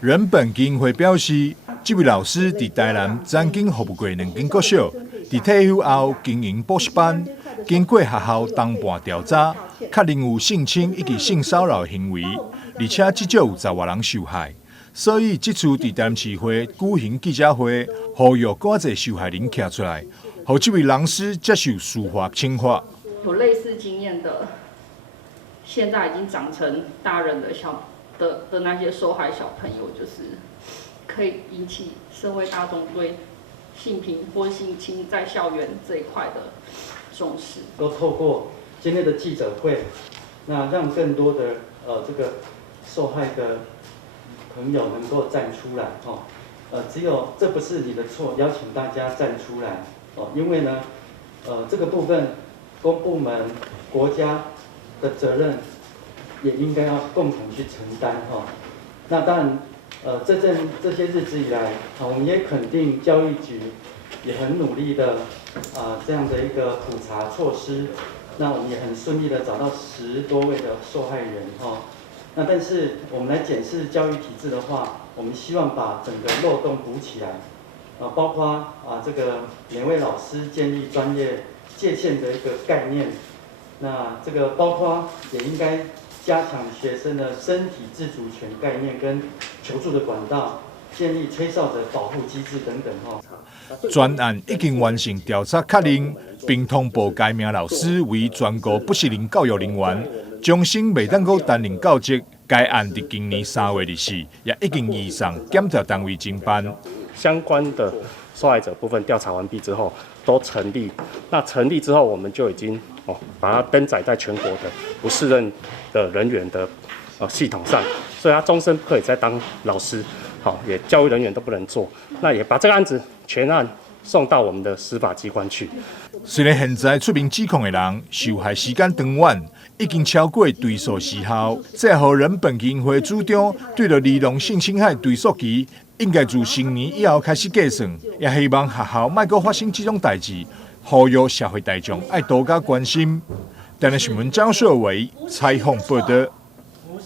人本基金会表示，这位老师伫台南曾经服务过2间国小，伫退休后经营补习班，经过学校同伴调查，确认有性侵以及性骚扰行为，而且至少有10多人受害。所以，这次伫台南市会举行记者会，呼吁更多受害人站出来，让这位老师接受司法惩罚。有类似经验的，现在已经长成大人的的那些受害小朋友，就是可以引起社会大众对性平或性侵在校园这一块的重视。都透过今天的记者会，那让更多的这个受害的朋友能够站出来只有这不是你的错，邀请大家站出来因为呢这个部分公部门国家的责任也应该要共同去承担那当然这些日子以来我们也肯定教育局也很努力的这样的一个普查措施，那我们也很顺利的找到10多位的受害人那但是我们来检视教育体制的话，我们希望把整个漏洞补起来包括这个每位老师建立专业界限的一个概念，那这个包括也应该加强学生的身体自主权概念跟求助的管道，建立吹哨者保护机制等等专案已经完成调查确认，并通报该名老师为全国不适龄教育人员，终身未当阁担任教职。该案伫今年3月24也已经移送检调单位侦办。相关的受害者部分调查完毕之后都成立，那成立之后我们就已经把它登载在全国的不适任的人员的系统上，所以他终身不可以再当老师，也教育人员都不能做。那也把这个案子全案送到我们的司法机关去。虽然现在出面指控的人受害时间长远，已经超过追诉时效，这予人本基金会主张对着儿童性侵害追诉期，应该自新年以后开始计算，也希望学校莫阁发生这种代志，呼吁社会大众爱多加关心。台南新闻张硕伟采访报道。